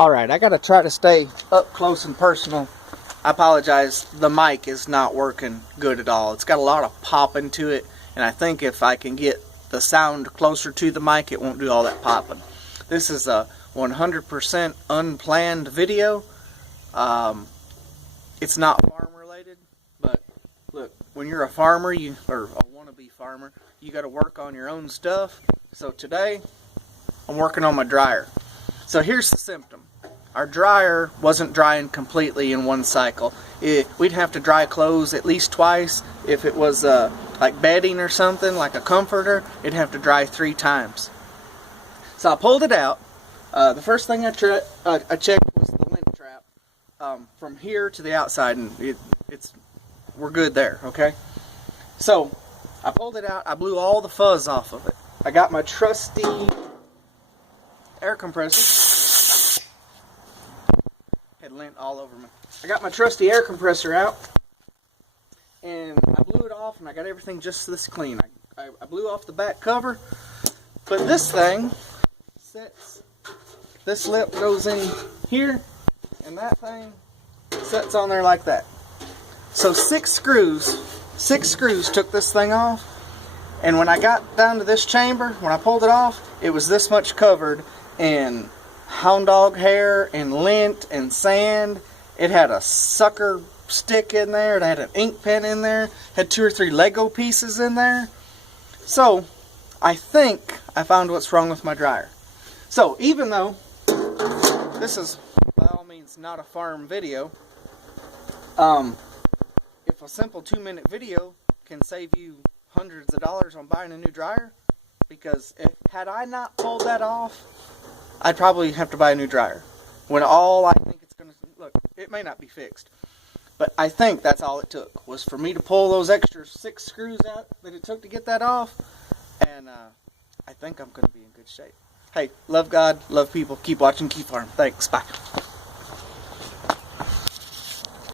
Alright, I gotta try to stay up close and personal. I apologize, the mic is not working good at all. It's got a lot of pop into it, and I think if I can get the sound closer to the mic, it won't do all that popping. This is a 100% unplanned video. It's not farm related, but look, when you're a farmer, or a wannabe farmer, you gotta work on your own stuff. So today, I'm working on my dryer. So here's the symptom. Our dryer wasn't drying completely in one cycle. We'd have to dry clothes at least twice. If it was like bedding or something, like a comforter, it'd have to dry 3 times. So I pulled it out. The first thing I checked was the lint trap from here to the outside, and we're good there, okay? So I pulled it out. I blew all the fuzz off of it. I got my trusty air compressor. Had lint all over me. I got my trusty air compressor out, and I blew it off, and I got everything just this clean. I blew off the back cover, but this thing sets, this lip goes in here, and that thing sets on there like that. So 6 screws took this thing off, and when I got down to this chamber, when I pulled it off, it was this much covered in hound dog hair and lint and sand. It had a sucker stick in there. It had an ink pen in there. Had 2 or 3 Lego pieces in there. So I think I found what's wrong with my dryer. So even though this is by all means not a farm video, if a simple 2-minute video can save you hundreds of dollars on buying a new dryer, because had I not pulled that off, I'd probably have to buy a new dryer. When all I think it's going to... Look, it may not be fixed, but I think that's all it took, was for me to pull those extra 6 screws out that it took to get that off, and I think I'm going to be in good shape. Hey, love God, love people, keep watching Keyfarm. Thanks, bye.